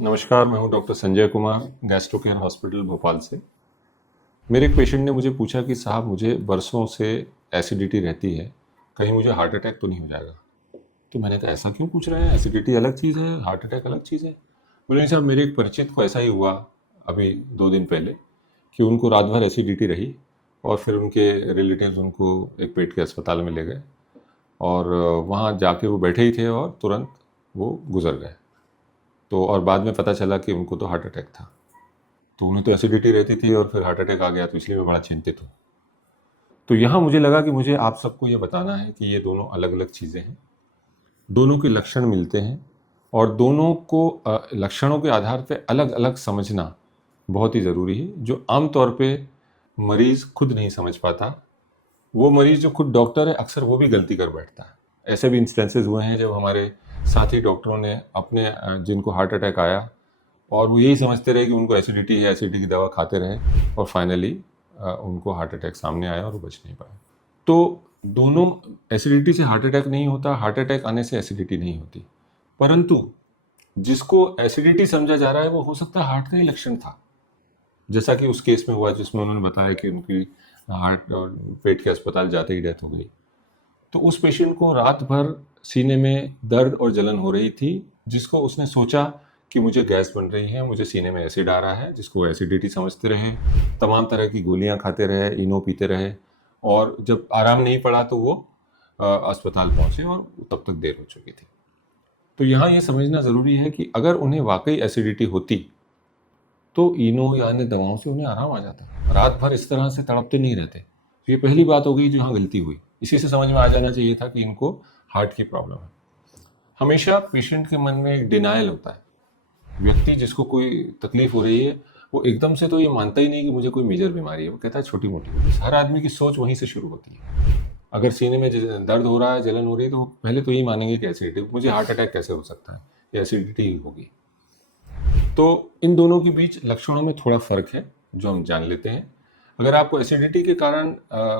नमस्कार, मैं हूं doctor Sanjay Kumar, gastro care hospital Bhopal से। मेरे एक पेशेंट ने मुझे पूछा कि साहब मुझे बरसों से एसिडिटी रहती है, कहीं मुझे हार्ट अटैक तो नहीं हो जाएगा? तो मैंने कहा ऐसा क्यों पूछ रहे हैं? एसिडिटी अलग चीज़ है, हार्ट अटैक अलग चीज़ है। बोले नहीं साहब, मेरे एक परिचित को ऐसा ही हुआ अभी 2 दिन पहले कि उनको रात भर एसिडिटी रही और फिर उनके रिलेटिव्स उनको एक पेट के अस्पताल में ले गए और वहाँ जाके वो बैठे ही थे और तुरंत वो गुजर गए। तो और बाद में पता चला कि उनको तो हार्ट अटैक था। तो उन्हें तो एसिडिटी रहती थी और फिर हार्ट अटैक आ गया, तो इसलिए मैं बड़ा चिंतित हूँ। तो यहाँ मुझे लगा कि मुझे आप सबको ये बताना है कि ये दोनों अलग अलग चीज़ें हैं, दोनों के लक्षण मिलते हैं और दोनों को लक्षणों के आधार पे अलग अलग समझना बहुत ही ज़रूरी है। जो आम तौर पे मरीज़ खुद नहीं समझ पाता, वो मरीज़ जो खुद डॉक्टर है अक्सर वो भी गलती कर बैठता है। ऐसे भी इंस्टेंसेस हुए हैं जब हमारे साथी डॉक्टरों ने अपने जिनको हार्ट अटैक आया और वो यही समझते रहे कि उनको एसिडिटी है, एसिडिटी की दवा खाते रहे और फाइनली उनको हार्ट अटैक सामने आया और वो बच नहीं पाए। तो दोनों, एसिडिटी से हार्ट अटैक नहीं होता, हार्ट अटैक आने से एसिडिटी नहीं होती। परंतु जिसको एसिडिटी समझा जा रहा है वो हो सकता है हार्ट का ही लक्षण था, जैसा कि उस केस में हुआ जिसमें उन्होंने बताया कि उनकी हार्ट और पेट के अस्पताल जाते ही डेथ हो गई। तो उस पेशेंट को रात भर सीने में दर्द और जलन हो रही थी, जिसको उसने सोचा कि मुझे गैस बन रही है, मुझे सीने में एसिड आ रहा है, जिसको एसिडिटी समझते रहे, तमाम तरह की गोलियां खाते रहे, इनो पीते रहे और जब आराम नहीं पड़ा तो वो अस्पताल पहुंचे और तब तक देर हो चुकी थी। तो यहाँ ये समझना ज़रूरी है कि अगर उन्हें वाकई एसिडिटी होती तो इनो या अन्य दवाओं से उन्हें आराम आ जाता, रात भर इस तरह से तड़पते नहीं रहते। ये पहली बात हो गई जो यहाँ गलती हुई। इसी से समझ में आ जाना चाहिए था कि इनको हार्ट की प्रॉब्लम है। हमेशा पेशेंट के मन में एक डिनायल होता है। व्यक्ति जिसको कोई तकलीफ हो रही है वो एकदम से तो ये मानता ही नहीं कि मुझे कोई मेजर बीमारी है, वो कहता है छोटी मोटी। हर आदमी की सोच वहीं से शुरू होती है। अगर सीने में दर्द हो रहा है, जलन हो रही है, तो पहले तो यही मानेंगे कि एसिडिटी, मुझे हार्ट अटैक कैसे हो सकता है, ये एसिडिटी ही होगी। तो इन दोनों के बीच लक्षणों में थोड़ा फर्क है जो हम जान लेते हैं। अगर आपको एसिडिटी के कारण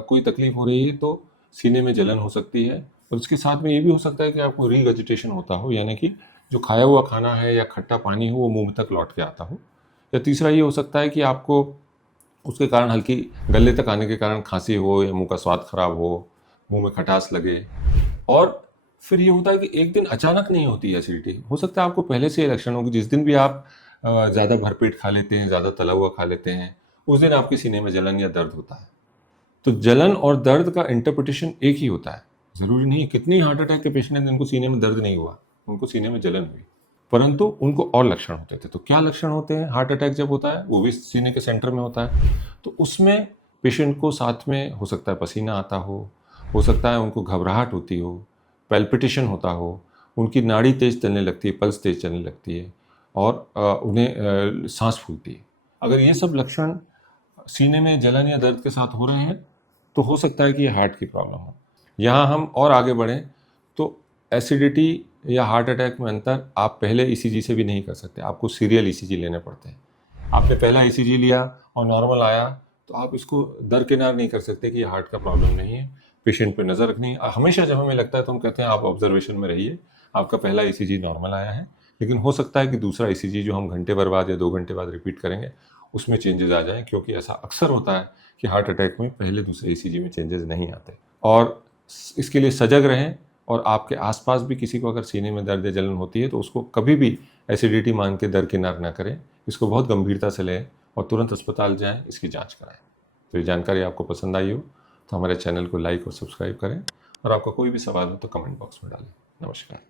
कोई तकलीफ हो रही है तो सीने में जलन हो सकती है और उसके साथ में ये भी हो सकता है कि आपको रीवेजिटेशन होता हो, यानी कि जो खाया हुआ खाना है या खट्टा पानी हो वो मुंह तक लौट के आता हो। या तीसरा ये हो सकता है कि आपको उसके कारण हल्की गले तक आने के कारण खांसी हो या मुंह का स्वाद खराब हो, मुंह में खटास लगे। और फिर ये होता है कि एक दिन अचानक नहीं होती एसिडिटी, हो सकता है आपको पहले से ये लक्षण हो कि जिस दिन भी आप ज़्यादा भरपेट खा लेते हैं, ज़्यादा तला हुआ खा लेते हैं, उस दिन आपके सीने में जलन या दर्द होता है। तो जलन और दर्द का इंटरप्रिटेशन एक ही होता है। ज़रूरी नहीं, कितनी हार्ट अटैक के पेशेंट हैं जिनको सीने में दर्द नहीं हुआ, उनको सीने में जलन हुई, परंतु उनको और लक्षण होते थे। तो क्या लक्षण होते हैं? हार्ट अटैक जब होता है वो भी सीने के सेंटर में होता है, तो उसमें पेशेंट को साथ में हो सकता है पसीना आता हो सकता है उनको घबराहट होती हो, पैल्पिटेशन होता हो, उनकी नाड़ी तेज चलने लगती है, पल्स तेज चलने लगती है और उन्हें सांस फूलती है। अगर ये सब लक्षण सीने में जलन या दर्द के साथ हो रहे हैं तो हो सकता है कि ये हार्ट की प्रॉब्लम हो। यहाँ हम और आगे बढ़ें तो एसिडिटी या हार्ट अटैक में अंतर आप पहले ईसीजी से भी नहीं कर सकते, आपको सीरियल ईसीजी लेने पड़ते हैं। आपने पहला ईसीजी लिया और नॉर्मल आया तो आप इसको दरकिनार नहीं कर सकते कि ये हार्ट का प्रॉब्लम नहीं है। पेशेंट पे नज़र रखनी हमेशा, जब हमें लगता है तो हम कहते हैं आप ऑब्जर्वेशन में रहिए, आपका पहला ईसीजी नॉर्मल आया है, लेकिन हो सकता है कि दूसरा ईसीजी जो हम घंटे भर बाद या 2 घंटे बाद रिपीट करेंगे उसमें चेंजेस आ जाएं, क्योंकि ऐसा अक्सर होता है कि हार्ट अटैक में पहले दूसरे ईसीजी में चेंजेस नहीं आते। और इसके लिए सजग रहें और आपके आसपास भी किसी को अगर सीने में दर्द या जलन होती है तो उसको कभी भी एसिडिटी मान के दरकिनार ना करें, इसको बहुत गंभीरता से लें और तुरंत अस्पताल जाएं, इसकी जांच कराएं। तो ये जानकारी आपको पसंद आई हो तो हमारे चैनल को लाइक और सब्सक्राइब करें और आपका कोई भी सवाल हो तो कमेंट बॉक्स में डालें। नमस्कार।